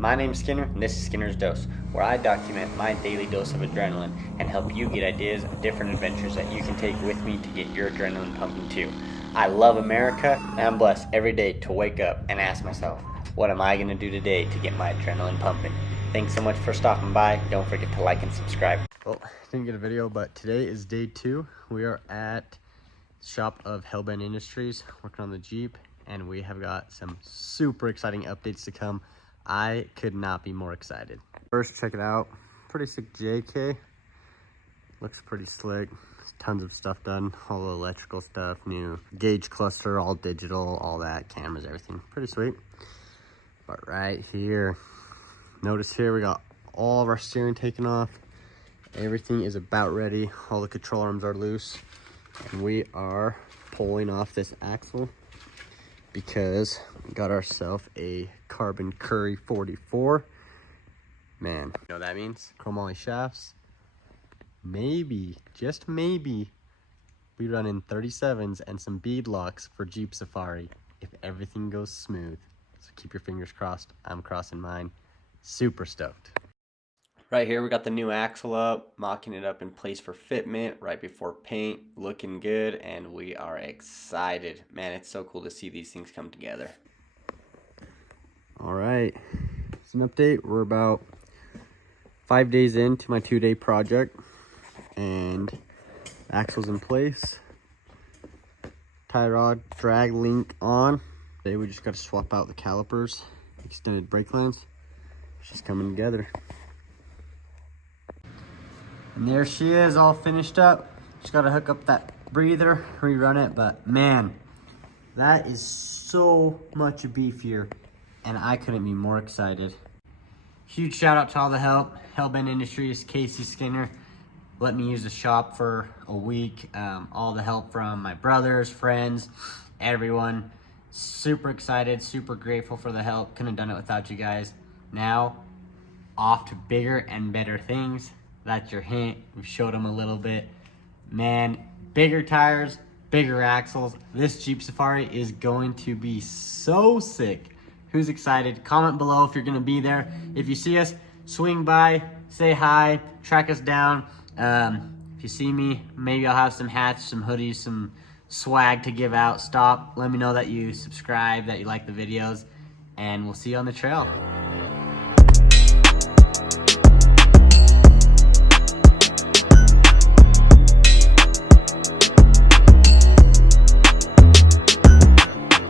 My name's Skinner, and this is Skinner's Dose, where I document my daily dose of adrenaline and help you get ideas of different adventures that you can take with me to get your adrenaline pumping too. I love America, and I'm blessed every day to wake up and ask myself, what am I going to do today to get my adrenaline pumping? Thanks so much for stopping by. Don't forget to like and subscribe. Well, didn't get a video, but today is day 2. We are at the shop of Carbon Industries working on the Jeep, and we have got some super exciting updates to come. I could not be more excited. First, check it out. Pretty sick JK. Looks pretty slick. There's tons of stuff done. All the electrical stuff, new gauge cluster, all digital, all that, cameras, everything. Pretty sweet. But right here, notice here we got all of our steering taken off. Everything is about ready. All the control arms are loose. And we are pulling off this axle because we got ourselves a carbon Currie 44. Man, you know what that means? Chromoly shafts. Maybe, just maybe, we run in 37s and some bead locks for Jeep Safari if everything goes smooth. So keep your fingers crossed. I'm crossing mine. Super stoked. Right here, we got the new axle up, mocking it up in place for fitment right before paint, looking good, and we are excited. Man, it's so cool to see these things come together. All right, it's an update. We're about 5 days into my 2-day project, and the axle's in place. Tie rod, drag link on. Today we just got to swap out the calipers, extended brake lines. It's just coming together. And there she is, all finished up. Just gotta hook up that breather, rerun it, but man, that is so much beefier, and I couldn't be more excited. Huge shout out to all the help. Carbon Industries, Casey Skinner, let me use the shop for a week. All the help from my brothers, friends, everyone. Super excited, super grateful for the help. Couldn't have done it without you guys. Now, off to bigger and better things. That's your hint. We've showed them a little bit. Man, bigger tires, bigger axles. This Jeep Safari is going to be so sick. Who's excited? Comment below if you're gonna be there. If you see us, swing by, say hi, track us down. If you see me, maybe I'll have some hats, some hoodies, some swag to give out. Stop, let me know that you subscribe, that you like the videos, and we'll see you on the trail.